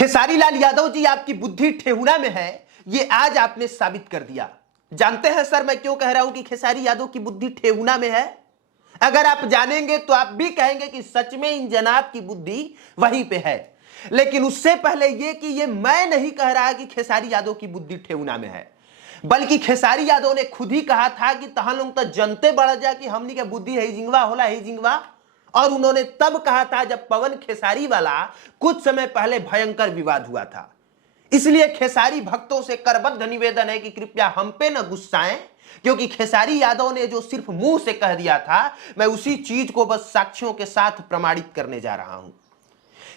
खेसारी लाल यादव जी, आपकी बुद्धि ठेहुना में है, ये आज आपने साबित कर दिया। जानते हैं सर मैं क्यों कह रहा हूं कि खेसारी यादव की बुद्धि ठेहुना में है? अगर आप जानेंगे तो आप भी कहेंगे कि सच में इन जनाब की बुद्धि वहीं पे है। लेकिन उससे पहले ये कि ये मैं नहीं कह रहा कि खेसारी यादव की बुद्धि ठेहुना में है, बल्कि खेसारी यादव ने खुद ही कहा था कि तहां लोग तो जनते बढ़ जा कि हमनी के बुद्धि है जिंगवा होला है जिंगवा। और उन्होंने तब कहा था जब पवन खेसारी वाला कुछ समय पहले भयंकर विवाद हुआ था। इसलिए खेसारी भक्तों से करबद्ध निवेदन है कि कृपया हम पे न गुस्साएं, क्योंकि खेसारी यादव ने जो सिर्फ मुंह से कह दिया था, मैं उसी चीज को बस साक्ष्यों के साथ प्रमाणित करने जा रहा हूं।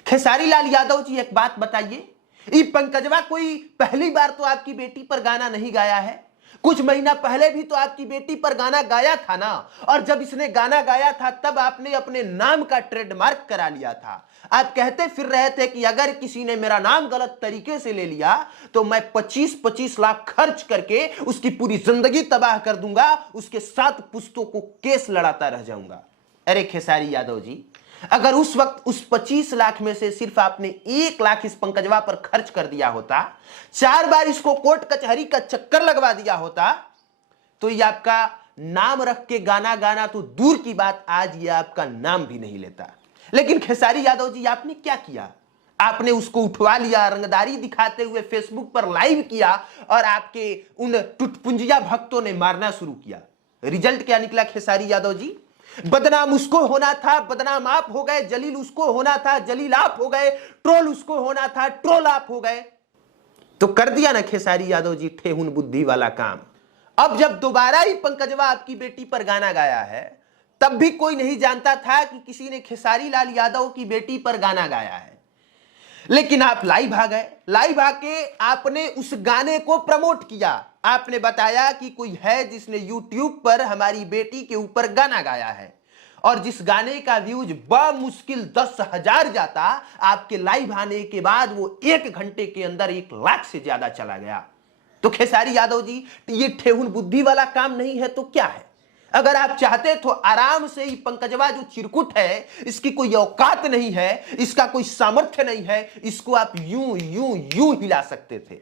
खेसारी लाल यादव जी, एक बात बताइए, ये पंकजवा कोई पहली बार तो आपकी बेटी पर गाना नहीं गाया है। कुछ महीना पहले भी तो आपकी बेटी पर गाना गाया था ना। और जब इसने गाना गाया था तब आपने अपने नाम का ट्रेडमार्क करा लिया था। आप कहते फिर रहे थे कि अगर किसी ने मेरा नाम गलत तरीके से ले लिया तो मैं 25-25 लाख खर्च करके उसकी पूरी जिंदगी तबाह कर दूंगा, उसके 7 पुश्तों को केस लड़ाता रह जाऊंगा। अरे खेसारी यादव जी, अगर उस वक्त उस 25 लाख में से सिर्फ आपने 1 लाख इस पंकजवा पर खर्च कर दिया होता, 4 बार इसको कोर्ट कचहरी का चक्कर लगवा दिया होता, तो ये आपका नाम रख के गाना गाना तो दूर की बात, आज ये आपका नाम भी नहीं लेता। लेकिन खेसारी यादव जी, आपने क्या किया? आपने उसको उठवा लिया, रंगदारी दिखाते हुए फेसबुक पर लाइव किया और आपके उन टुटपुंजिया भक्तों ने मारना शुरू किया। रिजल्ट क्या निकला खेसारी यादव जी? बदनाम उसको होना था, बदनाम आप हो गए। जलील उसको होना था, जलील आप हो गए। ट्रोल उसको होना था, ट्रोल आप हो गए। तो कर दिया ना खेसारी यादव जी ठेहुन बुद्धि वाला काम। अब जब दोबारा ही पंकजवा आपकी बेटी पर गाना गाया है, तब भी कोई नहीं जानता था कि किसी ने खेसारी लाल यादव की बेटी पर गाना गाया है। लेकिन आप लाइव आ गए। लाइव आके आपने उस गाने को प्रमोट किया। आपने बताया कि कोई है जिसने YouTube पर हमारी बेटी के ऊपर गाना गाया है, और जिस गाने का व्यूज बमुश्किल 10,000 जाता, आपके लाइव आने के बाद वो 1 घंटे के अंदर 1 लाख से ज्यादा चला गया। तो खेसारी यादव जी, ये ठेहुन बुद्धि वाला काम नहीं है तो क्या है? अगर आप चाहते तो आराम से ही पंकजवा जो चिरकुट है, इसकी कोई औकात नहीं है, इसका कोई सामर्थ्य नहीं है, इसको आप यूं यूं यूं हिला सकते थे।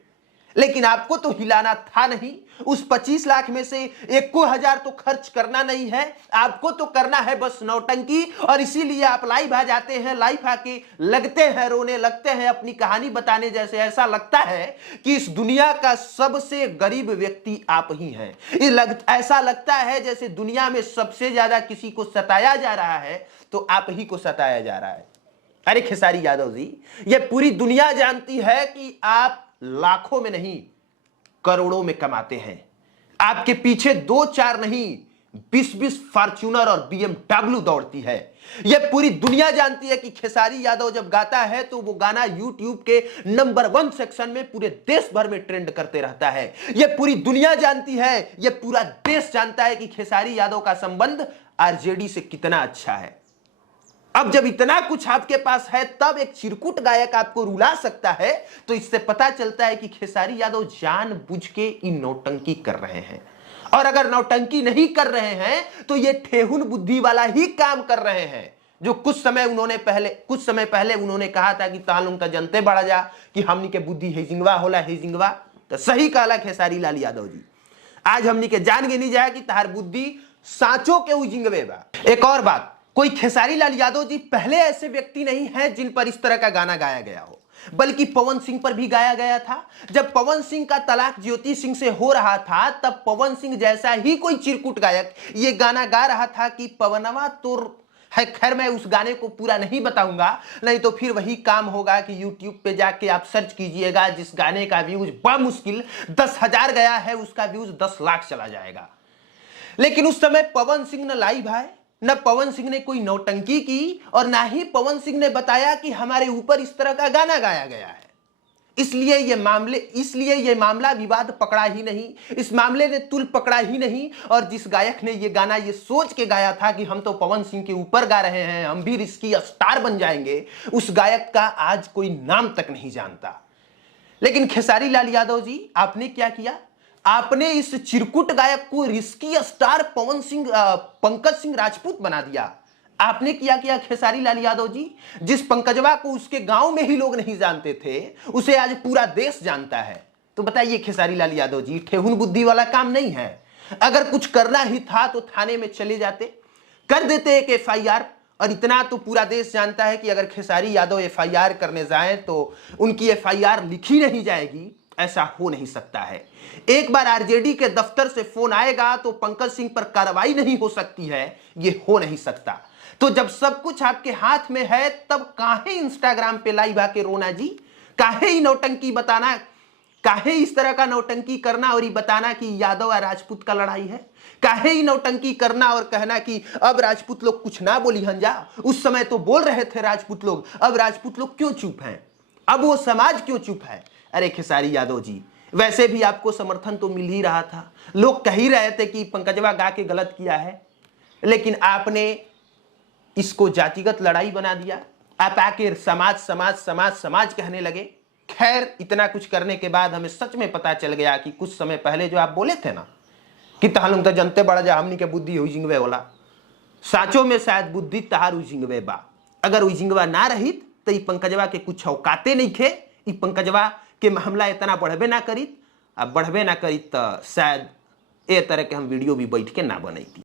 लेकिन आपको तो हिलाना था नहीं। उस 25 लाख में से 1,000 तो खर्च करना नहीं है, आपको तो करना है बस नौटंकी। और इसीलिए आप लाइव आ जाते हैं, लाइव आके लगते हैं रोने, लगते हैं अपनी कहानी बताने। जैसे ऐसा लगता है कि इस दुनिया का सबसे गरीब व्यक्ति आप ही हैं। ऐसा लगता है जैसे दुनिया में सबसे ज्यादा किसी को सताया जा रहा है तो आप ही को सताया जा रहा है। अरे खेसारी यादव जी, यह पूरी दुनिया जानती है कि आप लाखों में नहीं करोड़ों में कमाते हैं। आपके पीछे 2-4 नहीं 20-20 फॉर्च्यूनर और BMW दौड़ती है। यह पूरी दुनिया जानती है कि खेसारी यादव जब गाता है तो वो गाना YouTube के नंबर 1 सेक्शन में पूरे देश भर में ट्रेंड करते रहता है। यह पूरी दुनिया जानती है, यह पूरा देश जानता है कि खेसारी यादव का संबंध RJD से कितना अच्छा है। अब जब इतना कुछ आपके पास है, तब एक चिरकुट गायक आपको रुला सकता है, तो इससे पता चलता है कि खेसारी यादव जानबूझ के इन नौटंकी कर रहे हैं। और अगर नौटंकी नहीं कर रहे हैं तो ये ठेहुन बुद्धि वाला ही काम कर रहे हैं, जो कुछ समय पहले उन्होंने कहा था कि तालुम का जनते बढ़ जा कि हमनी के बुद्धि है जिंगवा होला है जिंगवा। तो सही कहला खेसारी लाल यादव जी, आज हमनी के जान के नहीं जाए कि तार बुद्धि साचो के उजिंगवे बा। एक और बात, कोई खेसारी लाल यादव जी पहले ऐसे व्यक्ति नहीं हैं जिन पर इस तरह का गाना गाया गया हो, बल्कि पवन सिंह पर भी गाया गया था। जब पवन सिंह का तलाक ज्योति सिंह से हो रहा था, तब पवन सिंह जैसा ही कोई चिरकुट गायक ये गाना गा रहा था कि पवनवा तोर है। खैर मैं उस गाने को पूरा नहीं बताऊंगा, नहीं तो फिर वही काम होगा कि YouTube पे जाके आप सर्च कीजिएगा। जिस गाने का व्यूज बमुश्किल 10,000 गया है, उसका व्यूज 10 लाख चला जाएगा। लेकिन उस समय पवन सिंह न लाइव आए, न पवन सिंह ने कोई नौटंकी की, और ना ही पवन सिंह ने बताया कि हमारे ऊपर इस तरह का गाना गाया गया है। इसलिए ये मामला विवाद पकड़ा ही नहीं, इस मामले ने तुल पकड़ा ही नहीं। और जिस गायक ने ये गाना ये सोच के गाया था कि हम तो पवन सिंह के ऊपर गा रहे हैं, हम भी इसकी स्टार बन जाएंगे, उस गायक का आज कोई नाम तक नहीं जानता। लेकिन खेसारी लाल यादव जी, आपने क्या किया? आपने इस चिरकुट गायक को रिस्की स्टार पंकज सिंह राजपूत बना दिया। आपने किया क्या खेसारी लाल यादव जी? जिस पंकजवा को उसके गांव में ही लोग नहीं जानते थे, उसे आज पूरा देश जानता है। तो बताइए खेसारी लाल यादव जी, ठेहुन बुद्धि वाला काम नहीं है। अगर कुछ करना ही था तो थाने में चले जाते, कर देते एक एफआईआर। और इतना तो पूरा देश जानता है कि अगर खेसारी यादव एफआईआर करने जाएं तो उनकी एफआईआर लिखी नहीं जाएगी। ऐसा हो नहीं सकता है। एक बार आरजेडी के दफ्तर से फोन आएगा तो पंकज सिंह पर कार्रवाई नहीं हो सकती है, ये हो नहीं सकता। तो जब सब कुछ आपके हाथ में है तब काहे इंस्टाग्राम पे लाइव आके रोना जी? काहे ही नौटंकी बताना, काहे इस तरह का नौटंकी करना और ये बताना कि यादव और राजपूत का लड़ाई है? काहे ही नौटंकी करना और कहना कि अब राजपूत लोग कुछ ना बोली हंजा, उस समय तो बोल रहे थे राजपूत लोग, अब राजपूत लोग क्यों चुप हैं? अब वो समाज क्यों चुप है? अरे खेसारी यादव जी, वैसे भी आपको समर्थन तो मिल ही रहा था, लोग कह ही रहे थे कि पंकजवा गा के गलत किया है, लेकिन आपने इसको जातिगत लड़ाई बना दिया। आप आके समाज समाज समाज समाज कहने लगे। खैर, इतना कुछ करने के बाद हमें सच में पता चल गया कि कुछ समय पहले जो आप बोले थे ना कि तहालुम तो जनते बड़ा जा हमनी के बुद्धि हो जिंगवे वाला, साचो में शायद बुद्धि तहार उजिंगवे बा। अगर उजिंगवा ना रही तो ई पंकजवा के कुछ औकाते नहीं थे, ई पंकजवा के मामला इतना बढ़बे ना करी। अब बढ़बे ना करी तो शायद ए तरह के हम वीडियो भी बैठ के ना बनैती।